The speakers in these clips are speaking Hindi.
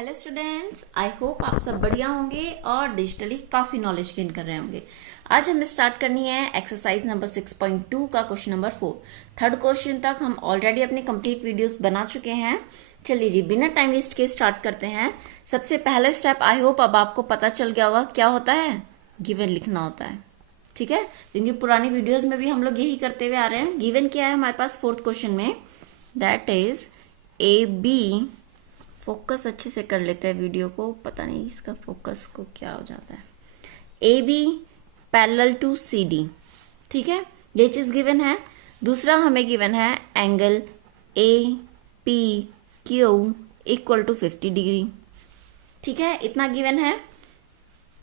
हेलो स्टूडेंट्स, आई होप आप सब बढ़िया होंगे और डिजिटली काफी नॉलेज गेन कर रहे होंगे। आज हमें स्टार्ट करनी है एक्सरसाइज नंबर 6.2 का क्वेश्चन नंबर 4। थर्ड क्वेश्चन तक हम ऑलरेडी अपने कंप्लीट वीडियोस बना चुके हैं। चलिए जी, बिना टाइम वेस्ट के स्टार्ट करते हैं। सबसे पहला स्टेप आई होप अब आपको पता चल गया होगा क्या होता है। गिवन लिखना होता है, ठीक है, क्योंकि पुरानी वीडियोज में भी हम लोग यही करते हुए आ रहे हैं। गिवन क्या है हमारे पास फोर्थ क्वेश्चन में, that is A B. Focus अच्छे से कर लेते हैं वीडियो को, पता नहीं इसका फोकस को क्या हो जाता है। A B parallel to C D, ठीक है, ये चीज गिवन है। दूसरा हमें गिवन है angle A P Q equal to 50 degree, ठीक है, इतना गिवन है।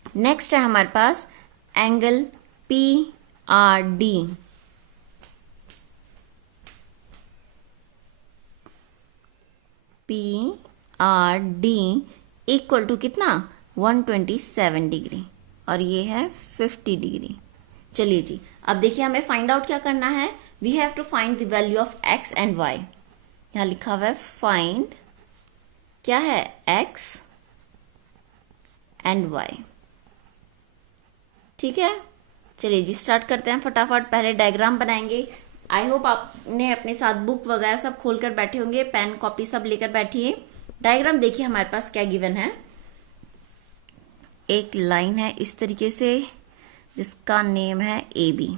नेक्स्ट है हमारे पास angle P R D, P R D equal to कितना 127 डिग्री और ये है 50 डिग्री। चलिए जी, अब देखिए हमें फाइंड आउट क्या करना है। We have to find the value of x and y. यहां लिखा हुआ है फाइंड, क्या है, एक्स एंड वाई, ठीक है। चलिए जी स्टार्ट करते हैं फटाफट। पहले डायग्राम बनाएंगे। आई होप आपने अपने साथ बुक वगैरह सब खोलकर बैठे होंगे, पेन कॉपी सब लेकर बैठिए। डायग्राम देखिए हमारे पास क्या गिवन है। एक लाइन है इस तरीके से जिसका नेम है ए बी,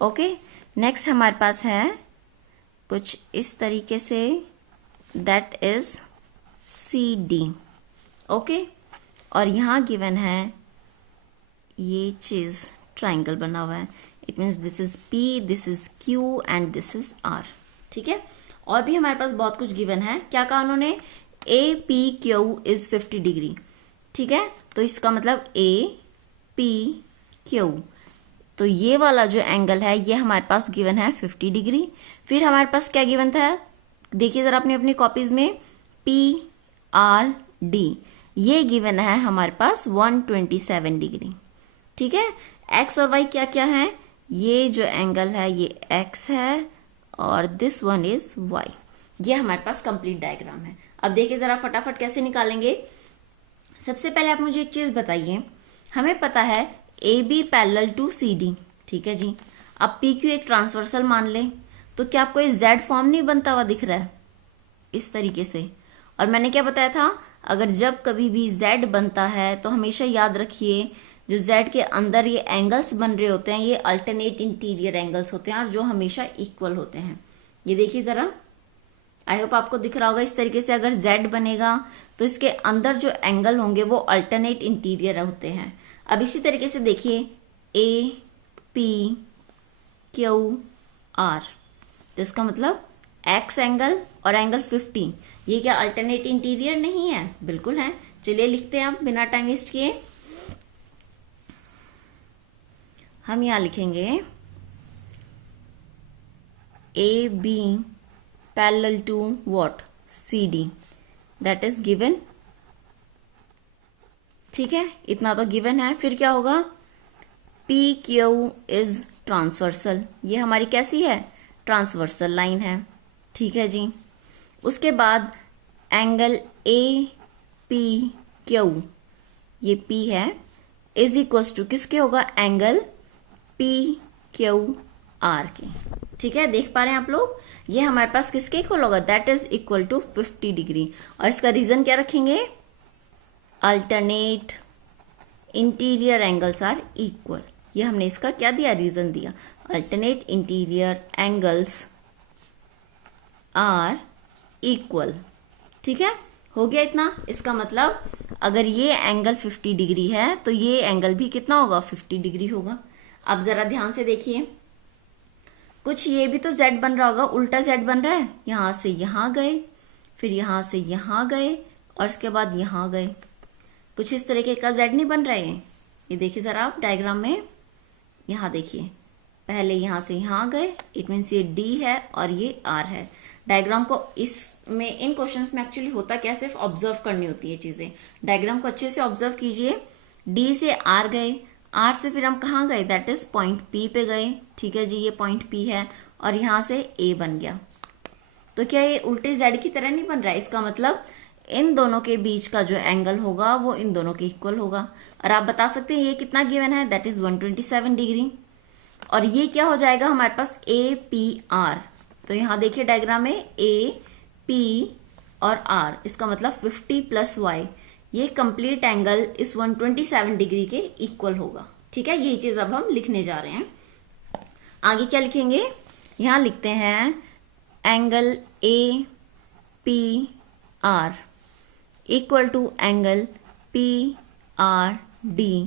ओके। नेक्स्ट हमारे पास है कुछ इस तरीके से, that is C D, okay. और यहां गिवन है ये चीज ट्राइंगल बना हुआ है। It means this is P, this is Q and this is R, ठीक है। और भी हमारे पास बहुत कुछ गिवन है। क्या कहा उन्होंने, ए पी क्यू इज 50 डिग्री, ठीक है। तो इसका मतलब ए पी क्यू, तो ये वाला जो एंगल है ये हमारे पास गिवन है 50 डिग्री। फिर हमारे पास क्या गिवन था, देखिए जरा अपनी अपनी कॉपीज में, पी आर डी, ये गिवन है हमारे पास 127 डिग्री, ठीक है। एक्स और वाई क्या क्या है, ये जो एंगल है ये एक्स है और दिस वन इज वाई। ये हमारे पास कंप्लीट डायग्राम है। अब देखिए जरा फटाफट कैसे निकालेंगे। सबसे पहले आप मुझे एक चीज बताइए, हमें पता है A B parallel to C D, ठीक है जी। अब पी क्यू एक ट्रांसवर्सल मान ले, तो क्या आपको ये जेड फॉर्म नहीं बनता हुआ दिख रहा है इस तरीके से। और मैंने क्या बताया था, अगर जब कभी भी जेड बनता है तो हमेशा याद रखिए जो जेड के अंदर ये एंगल्स बन रहे होते हैं ये अल्टरनेट इंटीरियर एंगल्स होते हैं और जो हमेशा इक्वल होते हैं। ये देखिए जरा, आई होप आपको दिख रहा होगा इस तरीके से। अगर जेड बनेगा तो इसके अंदर जो एंगल होंगे वो अल्टरनेट इंटीरियर होते हैं। अब इसी तरीके से देखिए ए पी क्यू आर, तो इसका मतलब एक्स एंगल और एंगल 50, ये क्या अल्टरनेट इंटीरियर नहीं है? बिल्कुल है। चलिए लिखते हैं अब बिना टाइम वेस्ट किए। हम यहां लिखेंगे A B parallel to what, C D, that is given, ठीक है, इतना तो गिवन है। फिर क्या होगा, पी क्यू इज ट्रांसवर्सल, ये हमारी कैसी है, ट्रांसवर्सल लाइन है, ठीक है जी। उसके बाद एंगल ए पी क्यू, ये पी है, इज इक्वल टू किसके होगा, एंगल पी क्यू आर के, ठीक है। देख पा रहे हैं आप लोग, ये हमारे पास किसके इक्वल होगा, that is equal to 50 degree. और इसका रीजन क्या रखेंगे, alternate interior angles are equal. ये हमने इसका क्या दिया, रीजन दिया, alternate interior angles are equal, ठीक है। हो गया इतना। इसका मतलब अगर ये एंगल 50 डिग्री है तो ये एंगल भी कितना होगा, 50 डिग्री होगा। अब जरा ध्यान से देखिए, कुछ ये भी तो z बन रहा होगा, उल्टा z बन रहा है, यहां से यहां गए, फिर यहां से यहां गए और इसके बाद यहां गए। कुछ इस तरीके का z नहीं बन रहा है ये देखिए जरा आप डायग्राम में, यहां देखिए, पहले यहां से यहां गए, इट मीन्स ये d है और ये r है। डायग्राम को इसमें, इन क्वेश्चंस में एक्चुअली होता क्या, सिर्फ ऑब्जर्व करनी होती है चीजें। डायग्राम को अच्छे से ऑब्जर्व कीजिए। d से r गए, r से फिर हम कहाँ गए, दैट इज पॉइंट P पे गए, ठीक है जी, ये पॉइंट P है और यहां से A बन गया। तो क्या ये उल्टे z की तरह नहीं बन रहा है, इसका मतलब इन दोनों के बीच का जो एंगल होगा वो इन दोनों के इक्वल होगा। और आप बता सकते हैं ये कितना गिवन है, दैट इज 127 डिग्री। और ये क्या हो जाएगा हमारे पास APR। तो यहां देखिए डायग्राम में AP और R, इसका मतलब 50 प्लस y, ये कंप्लीट एंगल इस 127 डिग्री के इक्वल होगा। ठीक है, यही चीज अब हम लिखने जा रहे हैं। आगे क्या लिखेंगे, यहां लिखते हैं angle APR equal to angle PRD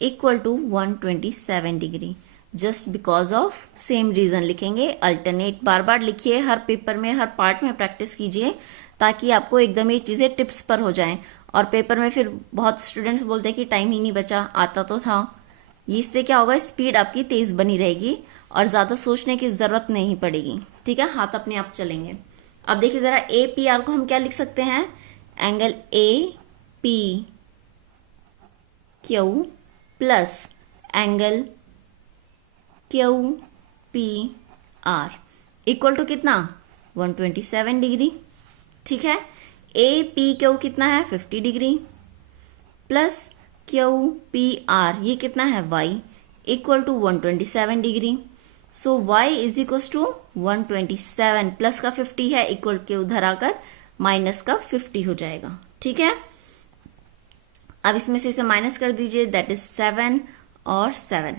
equal to 127 degree. Just because of same reason लिखेंगे, अल्टरनेट बार बार लिखिए, हर पेपर में हर पार्ट में प्रैक्टिस कीजिए ताकि आपको एकदम ये चीजें टिप्स पर हो जाएं। और पेपर में फिर बहुत स्टूडेंट्स बोलते हैं कि टाइम ही नहीं बचा, आता तो था। इससे क्या होगा, स्पीड आपकी तेज बनी रहेगी और ज्यादा सोचने की जरूरत नहीं पड़ेगी। ठीक है, हाथ अपने आप चलेंगे। अब देखिए जरा APR को हम क्या लिख सकते हैं, angle APQ plus angle QPR equal to कितना, 127 डिग्री। ठीक है, APQ कितना है, 50 डिग्री प्लस QPR ये कितना है, y equal to 127 degree. So y is equal to 127 plus का 50 है, इक्वल के उधर आकर माइनस का 50 हो जाएगा। ठीक है, अब इसमें से इसे माइनस कर दीजिए, दैट इज 7 और 7।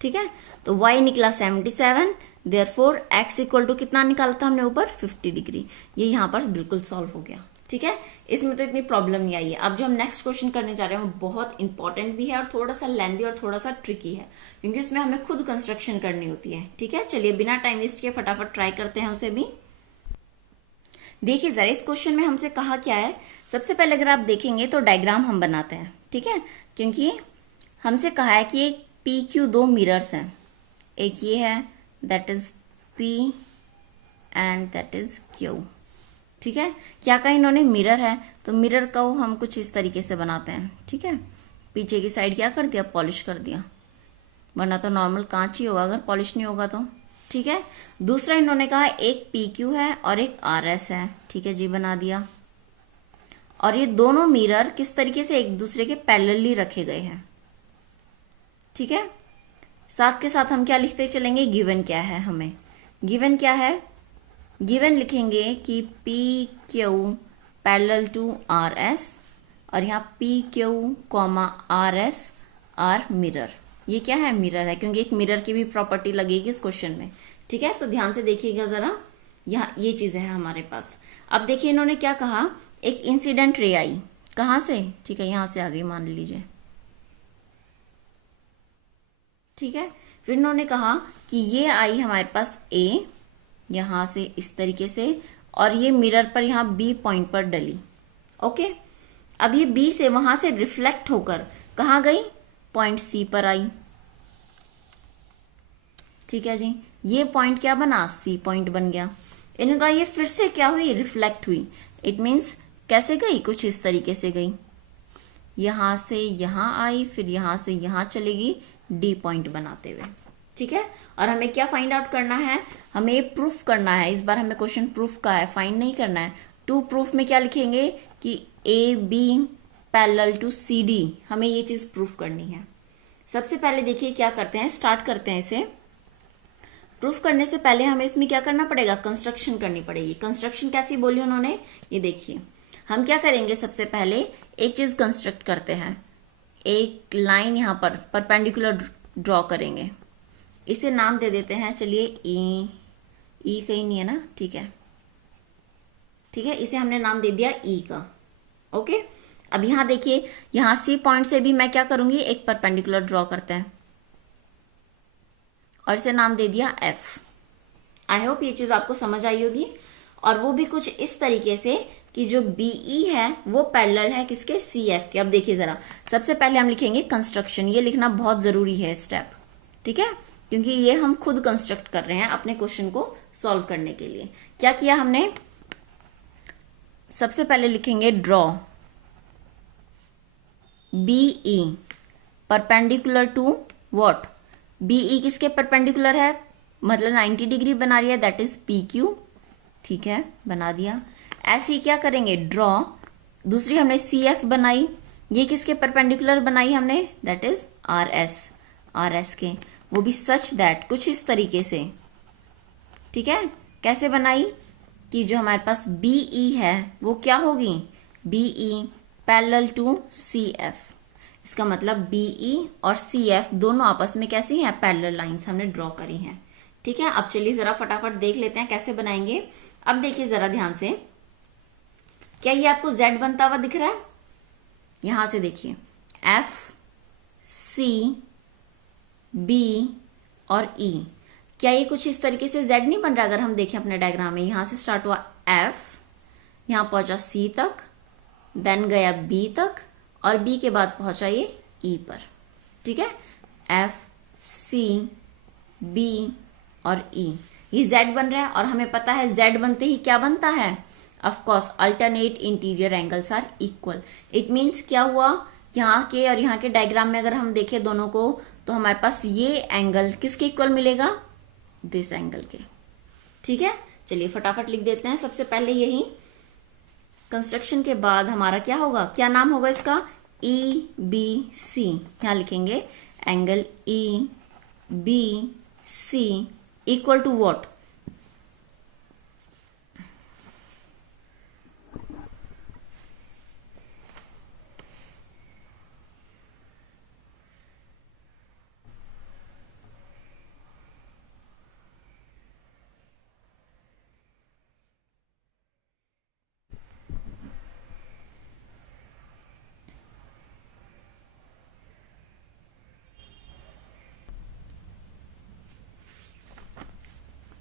ठीक है, तो y निकला 77, देयरफॉर x इक्वल टू कितना निकाला था हमने ऊपर, 50 डिग्री। ये यहां पर बिल्कुल सॉल्व हो गया। ठीक है, इसमें तो इतनी प्रॉब्लम नहीं आई है। अब जो हम नेक्स्ट क्वेश्चन करने जा रहे हैं वो बहुत इंपॉर्टेंट भी है और थोड़ा सा लेंदी और थोड़ा सा ट्रिकी है, क्योंकि उसमें हमें खुद कंस्ट्रक्शन करनी होती है। ठीक है, चलिए बिना टाइम वेस्ट के फटाफट ट्राई करते हैं उसे भी। देखिए जरा इस क्वेश्चन में हमसे कहा क्या है, सबसे पहले अगर आप देखेंगे तो डायग्राम हम बनाते हैं। ठीक है, क्योंकि हमसे कहा है कि एक PQ दो मिरर्स हैं, एक ये है that is P and that is Q। ठीक है, क्या कहा इन्होंने, मिरर है, तो मिरर को हम कुछ इस तरीके से बनाते हैं। ठीक है, पीछे की साइड क्या कर दिया, पॉलिश कर दिया, वरना तो नॉर्मल कांच ही होगा अगर पॉलिश नहीं होगा तो। ठीक है, दूसरा इन्होंने कहा एक PQ है और एक RS है। ठीक है जी, बना दिया। और ये दोनों मिरर किस तरीके से एक दूसरे के पैरेलली रखे गए हैं। ठीक है, साथ के साथ हम क्या लिखते चलेंगे, गिवन क्या है हमें, गिवन क्या है, गिवन लिखेंगे कि PQ पैरेलल टू RS और यहाँ PQ, RS आर मिरर। ये क्या है, मिरर है, क्योंकि एक मिरर की भी प्रॉपर्टी लगेगी इस क्वेश्चन में। ठीक है, तो ध्यान से देखिएगा जरा, यहाँ ये चीजें हैं हमारे पास। अब देखिए इन्होंने क्या कहा, एक इंसिडेंट रे आई, कहां से, ठीक है यहां से आ गई मान लीजिए। ठीक है, फिर इन्होंने कहा कि ये आई हमारे पास A यहां से इस तरीके से, और ये मिरर पर यहां B पॉइंट पर डली। ओके, अब ये B से वहां से रिफ्लेक्ट होकर कहां गई, पॉइंट C पर आई। ठीक है जी, ये पॉइंट क्या बना, C पॉइंट बन गया। इन्होंने कहा ये फिर से क्या हुई, रिफ्लेक्ट हुई। इट मीन्स कैसे गई, कुछ इस तरीके से गई, यहां से यहां आई, फिर यहां से यहां चलेगी D पॉइंट बनाते हुए। ठीक है, और हमें क्या फाइंड आउट करना है, हमें प्रूफ करना है। इस बार हमें क्वेश्चन प्रूफ का है, फाइंड नहीं करना है। टू प्रूफ में क्या लिखेंगे कि AB पैरेलल टू CD, हमें ये चीज प्रूफ करनी है। सबसे पहले देखिए क्या करते हैं, स्टार्ट करते हैं इसे। प्रूफ करने से पहले हमें इसमें क्या करना पड़ेगा, कंस्ट्रक्शन करनी पड़ेगी। कंस्ट्रक्शन कैसी बोली उन्होंने, ये देखिए हम क्या करेंगे, सबसे पहले एक चीज कंस्ट्रक्ट करते हैं, एक लाइन यहां पर परपेंडिकुलर ड्रॉ करेंगे। इसे नाम दे देते हैं, चलिए ई कहीं नहीं है ना, ठीक है, ठीक है, इसे हमने नाम दे दिया ई का। ओके, अब यहां देखिए, यहां C पॉइंट से भी मैं क्या करूंगी, एक परपेंडिकुलर ड्रॉ करते हैं और इसे नाम दे दिया F। आई होप ये चीज आपको समझ आई होगी। और वो भी कुछ इस तरीके से कि जो BE है वो पैरेलल है किसके, CF के। अब देखिए जरा, सबसे पहले हम लिखेंगे कंस्ट्रक्शन, ये लिखना बहुत जरूरी है स्टेप। ठीक है, क्योंकि ये हम खुद कंस्ट्रक्ट कर रहे हैं अपने क्वेश्चन को सॉल्व करने के लिए। क्या किया हमने, सबसे पहले लिखेंगे draw BE perpendicular to what, BE किसके परपेंडिकुलर है, मतलब 90 डिग्री बना रही है, दैट इज PQ। ठीक है, बना दिया। ऐसे ही क्या करेंगे, ड्रॉ दूसरी हमने सी एफ बनाई, ये किसके परपेंडिकुलर बनाई हमने, that is R S, R S के, वो भी सच दैट, कुछ इस तरीके से, ठीक है। कैसे बनाई कि जो हमारे पास बीई है वो क्या होगी, B E parallel to C F, इसका मतलब बीई और सी एफ दोनों आपस में कैसी हैं, पैरेलल लाइंस हमने ड्रॉ करी हैं, ठीक है। अब चलिए जरा फटाफट देख लेते हैं कैसे बनाएंगे। अब देखिए जरा ध्यान से, क्या ये आपको Z बनता हुआ दिख रहा है, यहां से देखिए F C B और E, क्या ये कुछ इस तरीके से Z नहीं बन रहा। अगर हम देखें अपने डायग्राम में, यहां से स्टार्ट हुआ F, यहां पहुंचा C तक, देन गया B तक, और B के बाद पहुंचा ये E पर, ठीक है। F C B और E, ये Z बन रहा है, और हमें पता है Z बनते ही क्या बनता है, of course alternate interior angles are equal. It means क्या हुआ, यहाँ के और यहाँ के डायग्राम में अगर हम देखें दोनों को, तो हमारे पास ये एंगल किसके इक्वल मिलेगा, दिस एंगल के, ठीक है। चलिए फटाफट लिख देते हैं। सबसे पहले यही कंस्ट्रक्शन के बाद हमारा क्या होगा, क्या नाम होगा इसका, ई बी सी, यहां लिखेंगे angle E B C equal to what,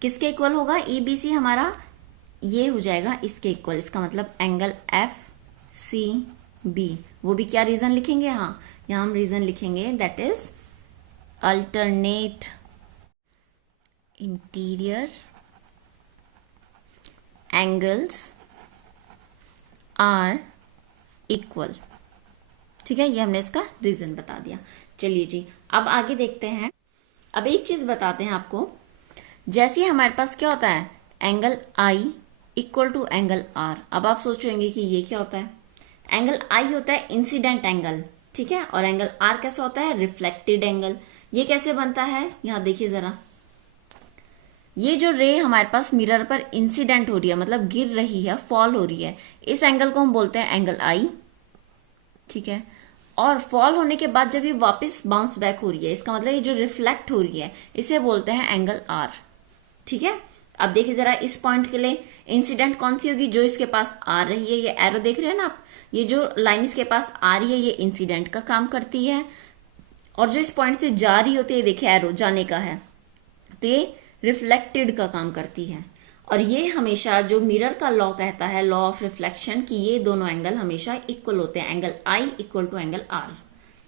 किसके इक्वल होगा, ई बी सी हमारा ये हो जाएगा इसके इक्वल, इसका मतलब एंगल एफ सी बी, वो भी क्या रीजन लिखेंगे, हाँ यहां हम रीजन लिखेंगे that is alternate interior angles are equal, ठीक है। ये हमने इसका रीजन बता दिया। चलिए जी अब आगे देखते हैं। अब एक चीज बताते हैं आपको, जैसे हमारे पास क्या होता है, angle I equal to angle R. अब आप सोचेंगे कि ये क्या होता है, एंगल आई होता है इंसिडेंट एंगल, ठीक है, और एंगल आर कैसा होता है, रिफ्लेक्टेड एंगल। ये कैसे बनता है, यहां देखिए जरा, ये जो रे हमारे पास मिरर पर इंसिडेंट हो रही है, मतलब गिर रही है, फॉल हो रही है, इस एंगल को हम बोलते हैं एंगल आई, ठीक है। और फॉल होने के बाद जब ये वापस बाउंस बैक हो रही है, इसका मतलब ये जो रिफ्लेक्ट हो रही है, इसे बोलते हैं एंगल आर, ठीक है। अब देखिए जरा इस पॉइंट के लिए इंसिडेंट कौन सी होगी, जो इसके पास आ रही है, ये एरो देख रहे हैं ना आप, ये जो लाइन इसके पास आ रही है ये इंसिडेंट का काम करती है, और जो इस पॉइंट से जा रही होती है, देखिए एरो जाने का है, तो ये रिफ्लेक्टेड का काम करती है। और ये हमेशा जो मिरर का लॉ कहता है, लॉ ऑफ रिफ्लेक्शन, कि ये दोनों एंगल हमेशा इक्वल होते हैं, angle I equal to angle R,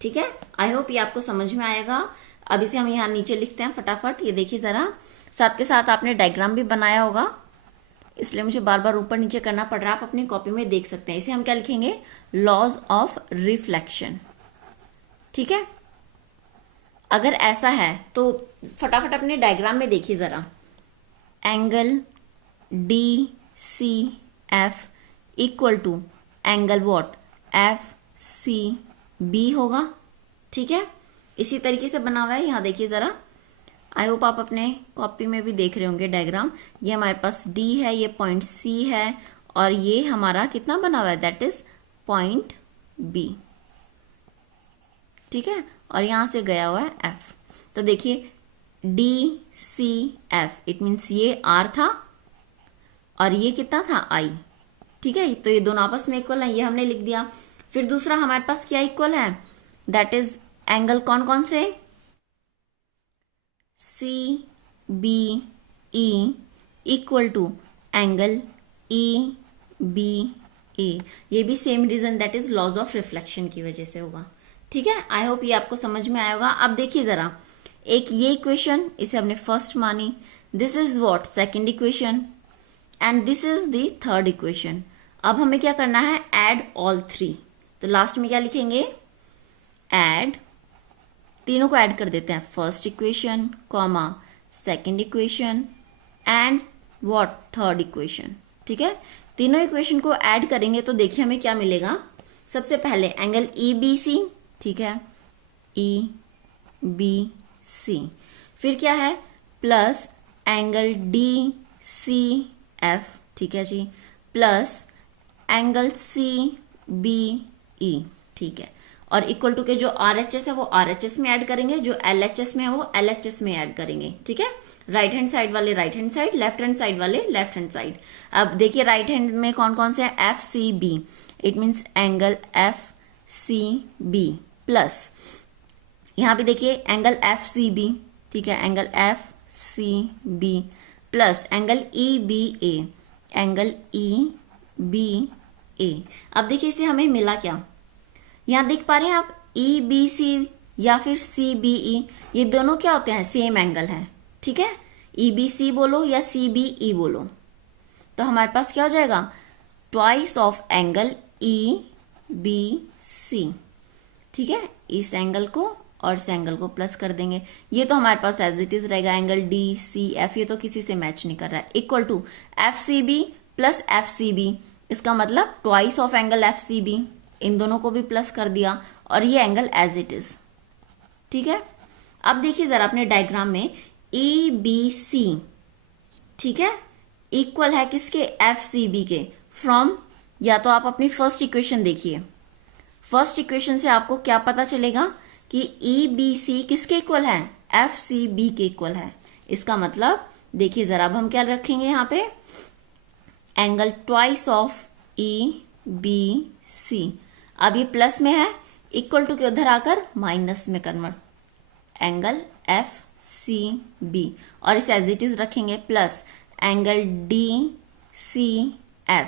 ठीक है। आई होप ये आपको समझ में आएगा। अब इसे हम यहाँ नीचे लिखते हैं फटाफट। ये देखिए जरा, साथ के साथ आपने डायग्राम भी बनाया होगा, इसलिए मुझे बार बार ऊपर नीचे करना पड़ रहा है, आप अपनी कॉपी में देख सकते हैं। इसे हम क्या लिखेंगे, लॉज ऑफ रिफ्लेक्शन, ठीक है। अगर ऐसा है तो फटाफट अपने डायग्राम में देखिए जरा, angle D C F equal to angle what, F C B होगा, ठीक है। इसी तरीके से बना हुआ है, यहां देखिए जरा, आई होप आप अपने कॉपी में भी देख रहे होंगे डायग्राम। ये हमारे पास डी है, ये पॉइंट सी है, और ये हमारा कितना बना हुआ है, दैट इज पॉइंट बी, ठीक है। और यहां से गया हुआ है एफ, तो देखिए D C F, it means ये आर था और ये कितना था, आई, ठीक है। तो ये दोनों आपस में इक्वल है, ये हमने लिख दिया। फिर दूसरा हमारे पास क्या इक्वल है, दैट इज एंगल कौन कौन से, C B E equal to angle E B A. ये भी same reason, that is laws of reflection की वजह से होगा, ठीक है। आई होप ये आपको समझ में आया होगा। अब देखिए जरा, एक ये इक्वेशन, इसे हमने फर्स्ट मानी, this is what, second equation, and this is the third equation. अब हमें क्या करना है, एड ऑल थ्री। तो लास्ट में क्या लिखेंगे, एड, तीनों को ऐड कर देते हैं, first equation comma second equation and what, third equation, ठीक है। तीनों इक्वेशन को ऐड करेंगे तो देखिए हमें क्या मिलेगा। सबसे पहले एंगल EBC, ठीक है, EBC, फिर क्या है प्लस एंगल DCF, ठीक है जी, प्लस एंगल CBE, ठीक है, और इक्वल टू के जो RHS है वो RHS में ऐड करेंगे, जो LHS में है वो LHS में ऐड करेंगे, ठीक है। राइट हैंड साइड वाले right hand side, left hand side वाले लेफ्ट हैंड साइड। अब देखिए राइट हैंड में कौन कौन से है, FCB, it means angle FCB, plus यहां पे देखिए एंगल FCB, ठीक है, angle FCB, plus angle EBA, angle EBA। अब देखिए इसे हमें मिला क्या, यहां देख पा रहे हैं आप, EBC या फिर CBE, ये दोनों क्या होते हैं, सेम एंगल है, ठीक है। EBC बोलो या CBE बोलो तो हमारे पास क्या हो जाएगा, ट्वाइस ऑफ एंगल EBC, ठीक है। इस एंगल को और इस एंगल को प्लस कर देंगे, ये तो हमारे पास एज इट इज रहेगा, एंगल DCF ये तो किसी से मैच नहीं कर रहा है, equal to FCB plus FCB, इसका मतलब ट्वाइस ऑफ एंगल FCB, इन दोनों को भी प्लस कर दिया और ये एंगल एज इट इज, ठीक है। अब देखिए जरा अपने डायग्राम में EBC, ठीक है, इक्वल है किसके, FCB के, फ्रॉम, या तो आप अपनी फर्स्ट इक्वेशन देखिए, फर्स्ट इक्वेशन से आपको क्या पता चलेगा कि EBC किसके इक्वल है, FCB के इक्वल है। इसका मतलब देखिए जरा, अब हम क्या रखेंगे यहां पे, एंगल ट्वाइस ऑफ EBC, अब ये प्लस में है, इक्वल टू के उधर आकर माइनस में कन्वर्ट, एंगल FCB, और इसे एज इट इज रखेंगे, plus angle DCF,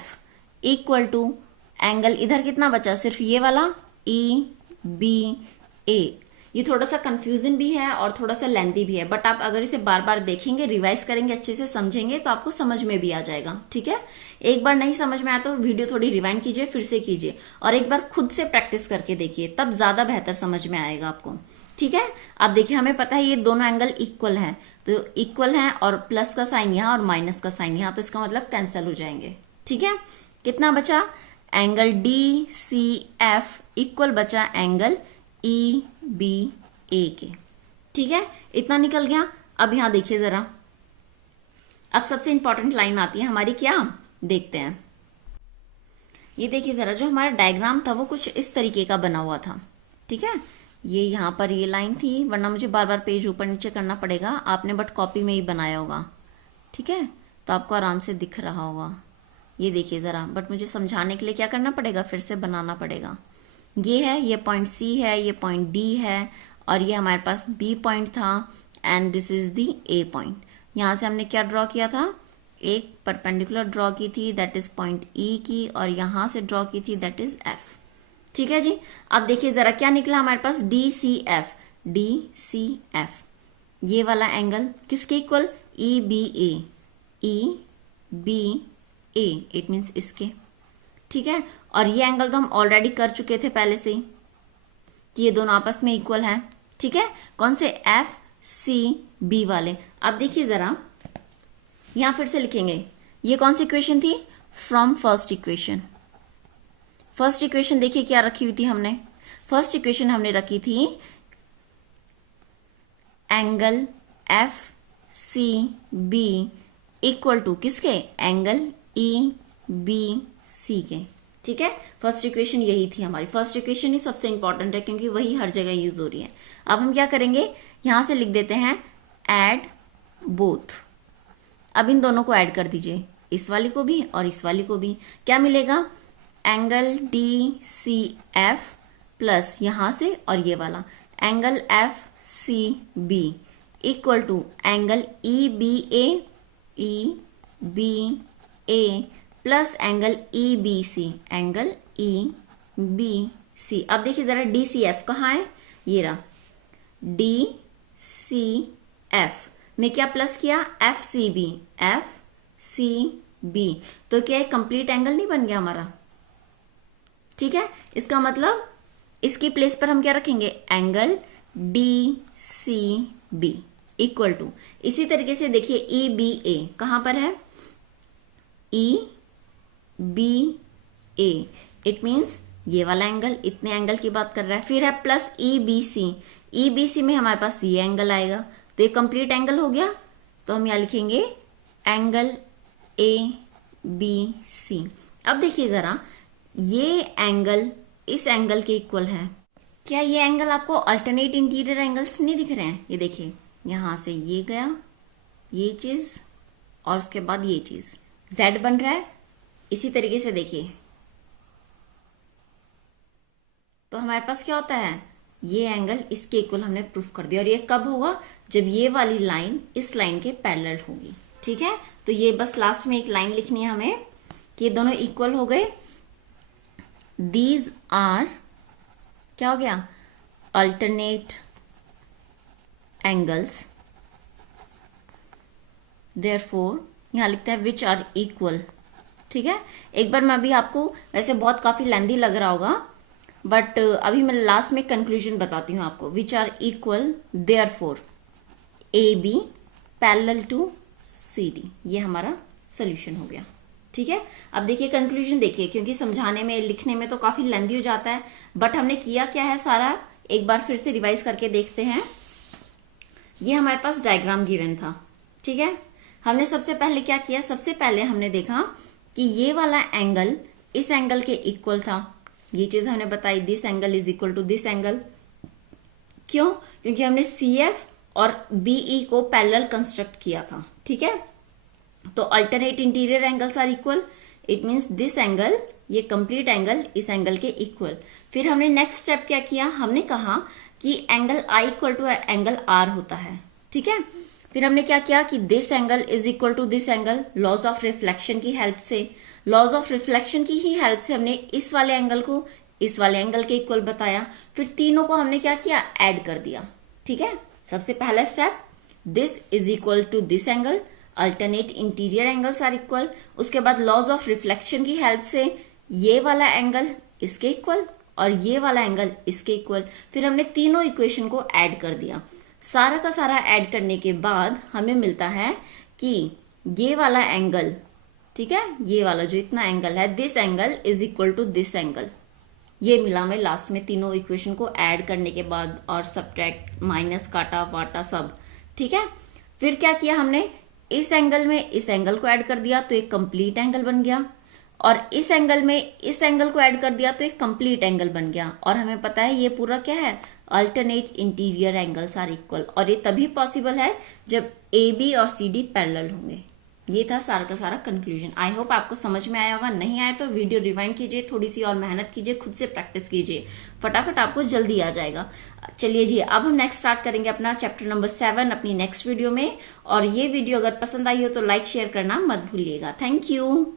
equal to angle इधर कितना बचा, सिर्फ ये वाला EBA। ये थोड़ा सा कंफ्यूजन भी है और थोड़ा सा लेंथी भी है, बट आप अगर इसे बार बार देखेंगे, रिवाइज करेंगे, अच्छे से समझेंगे तो आपको समझ में भी आ जाएगा, ठीक है। एक बार नहीं समझ में आया तो वीडियो थोड़ी रिवाइंड कीजिए, फिर से कीजिए और एक बार खुद से प्रैक्टिस करके देखिए, तब ज्यादा बेहतर समझ में आएगा आपको, ठीक है। अब देखिए हमें पता है ये दोनों एंगल इक्वल है, तो इक्वल है और प्लस का साइन यहाँ और माइनस का साइन यहाँ, तो इसका मतलब कैंसिल हो जाएंगे, ठीक है। कितना बचा, एंगल DCF इक्वल बचा एंगल EBA के, ठीक है, इतना निकल गया। अब यहां देखिए जरा, अब सबसे इंपॉर्टेंट लाइन आती है हमारी, क्या देखते हैं। ये देखिए जरा, जो हमारा डायग्राम था वो कुछ इस तरीके का बना हुआ था, ठीक है। ये यहां पर ये लाइन थी, वरना मुझे बार बार पेज ऊपर नीचे करना पड़ेगा, आपने बट कॉपी में ही बनाया होगा, ठीक है, तो आपको आराम से दिख रहा होगा। ये देखिए जरा, बट मुझे समझाने के लिए क्या करना पड़ेगा, फिर से बनाना पड़ेगा। ये है, ये पॉइंट C है, ये पॉइंट D है, और ये हमारे पास B पॉइंट था, and this is the A point. यहां से हमने क्या ड्रॉ किया था, एक परपेंडिकुलर ड्रॉ की थी, दैट इज पॉइंट E की, और यहां से ड्रॉ की थी, दैट इज F, ठीक है जी। अब देखिए जरा क्या निकला हमारे पास, DCF, ये वाला एंगल किसके इक्वल, EBA, इट मीन्स इसके, ठीक है। और ये एंगल तो हम ऑलरेडी कर चुके थे पहले से ही कि ये दोनों आपस में इक्वल है, ठीक है, कौन से, FCB वाले। अब देखिए जरा, यहां फिर से लिखेंगे, ये कौन सी इक्वेशन थी, from first equation. First equation देखिए क्या रखी हुई थी हमने, फर्स्ट इक्वेशन हमने रखी थी एंगल FCB इक्वल टू किसके, एंगल EBC के, ठीक है। फर्स्ट इक्वेशन यही थी हमारी, फर्स्ट इक्वेशन ही सबसे इंपॉर्टेंट है क्योंकि वही हर जगह यूज हो रही है। अब हम क्या करेंगे, यहां से लिख देते हैं ऐड बोथ। अब इन दोनों को ऐड कर दीजिए, इस वाली को भी और इस वाली को भी, क्या मिलेगा, एंगल DCF प्लस यहां से और ये वाला angle FCB equal to angle EBA plus angle EBC, अब देखिए जरा DCF कहाँ है, ये रहा, DCF में क्या प्लस किया, FCB, तो क्या कंप्लीट एंगल नहीं बन गया हमारा, ठीक है। इसका मतलब इसकी प्लेस पर हम क्या रखेंगे, एंगल DCB इक्वल टू, इसी तरीके से देखिए EBA कहां पर है, EBA B A, it means ये वाला एंगल, इतने एंगल की बात कर रहा है। फिर है plus E B C, E B C में हमारे पास ये एंगल आएगा, तो ये कंप्लीट एंगल हो गया। तो हम यहां लिखेंगे एंगल ए बी सी। अब देखिए जरा, ये एंगल इस एंगल के इक्वल है। क्या ये एंगल आपको अल्टरनेट इंटीरियर एंगल्स नहीं दिख रहे हैं? ये देखिए, यहां से ये गया, ये चीज, और उसके बाद ये चीज z बन रहा है। इसी तरीके से देखिए, तो हमारे पास क्या होता है, ये एंगल इसके इक्वल हमने प्रूफ कर दिया। और ये कब होगा? जब ये वाली लाइन इस लाइन के पैरेलल होगी। ठीक है, तो ये बस लास्ट में एक लाइन लिखनी है हमें कि ये दोनों इक्वल हो गए। दीज आर, क्या हो गया, अल्टरनेट एंगल्स, देयरफॉर यहां लिखता है विच आर इक्वल। ठीक है, एक बार मैं अभी आपको, वैसे बहुत काफी लेंदी लग रहा होगा, बट अभी मैं लास्ट में कंक्लूजन बताती हूं आपको। Which are equal therefore A B parallel to C D, ये हमारा सोल्यूशन हो गया। ठीक है, अब देखिए कंक्लूजन देखिए, क्योंकि समझाने में लिखने में तो काफी लेंदी हो जाता है, बट हमने किया क्या है सारा, एक बार फिर से रिवाइज करके देखते हैं। ये हमारे पास डायग्राम गिवन था। ठीक है, हमने सबसे पहले क्या किया, सबसे पहले हमने देखा कि ये वाला एंगल इस एंगल के इक्वल था। ये चीज हमने बताई, this angle is equal to this angle. क्यों? क्योंकि हमने सी एफ और बीई को पैरेलल कंस्ट्रक्ट किया था। ठीक है, तो alternate interior angles are equal, it means this angle, ये कंप्लीट एंगल इस एंगल के इक्वल। फिर हमने नेक्स्ट स्टेप क्या किया, हमने कहा कि angle I equal to angle R होता है। ठीक है, फिर हमने क्या किया कि this angle is equal to this angle, laws of reflection की हेल्प से, लॉज ऑफ रिफ्लेक्शन की ही हेल्प से हमने इस वाले एंगल को इस वाले एंगल के इक्वल बताया। फिर तीनों को हमने क्या किया, ऐड कर दिया। ठीक है, सबसे पहला step, this is equal to this angle, alternate interior angles are equal. उसके बाद लॉज ऑफ रिफ्लेक्शन की हेल्प से ये वाला एंगल इसके इक्वल और ये वाला एंगल इसके इक्वल। फिर हमने तीनों इक्वेशन को ऐड कर दिया। सारा का सारा ऐड करने के बाद हमें मिलता है कि ये वाला एंगल, ठीक है, ये वाला जो इतना एंगल है, this angle is equal to this angle. ये मिला हमें लास्ट में तीनों इक्वेशन को ऐड करने के बाद, और सब्ट्रैक्ट, माइनस, काटा वाटा सब। ठीक है, फिर क्या किया हमने, इस एंगल में इस एंगल को ऐड कर दिया तो एक कंप्लीट एंगल बन गया, और इस एंगल में इस एंगल को ऐड कर दिया तो एक कंप्लीट एंगल बन गया। और हमें पता है ये पूरा क्या है, alternate interior angles are equal. और ये तभी पॉसिबल है जब ए बी और सी डी पैरेलल होंगे। ये था सारा का सारा कंक्लूजन। आई होप आपको समझ में आया होगा। नहीं आया तो वीडियो रिवाइंड कीजिए, थोड़ी सी और मेहनत कीजिए, खुद से प्रैक्टिस कीजिए, फटाफट आपको जल्दी आ जाएगा। चलिए जी, अब हम नेक्स्ट स्टार्ट करेंगे अपना चैप्टर नंबर 7 अपनी नेक्स्ट वीडियो में। और ये वीडियो अगर पसंद आई हो तो लाइक शेयर करना मत भूलिएगा। Thank you.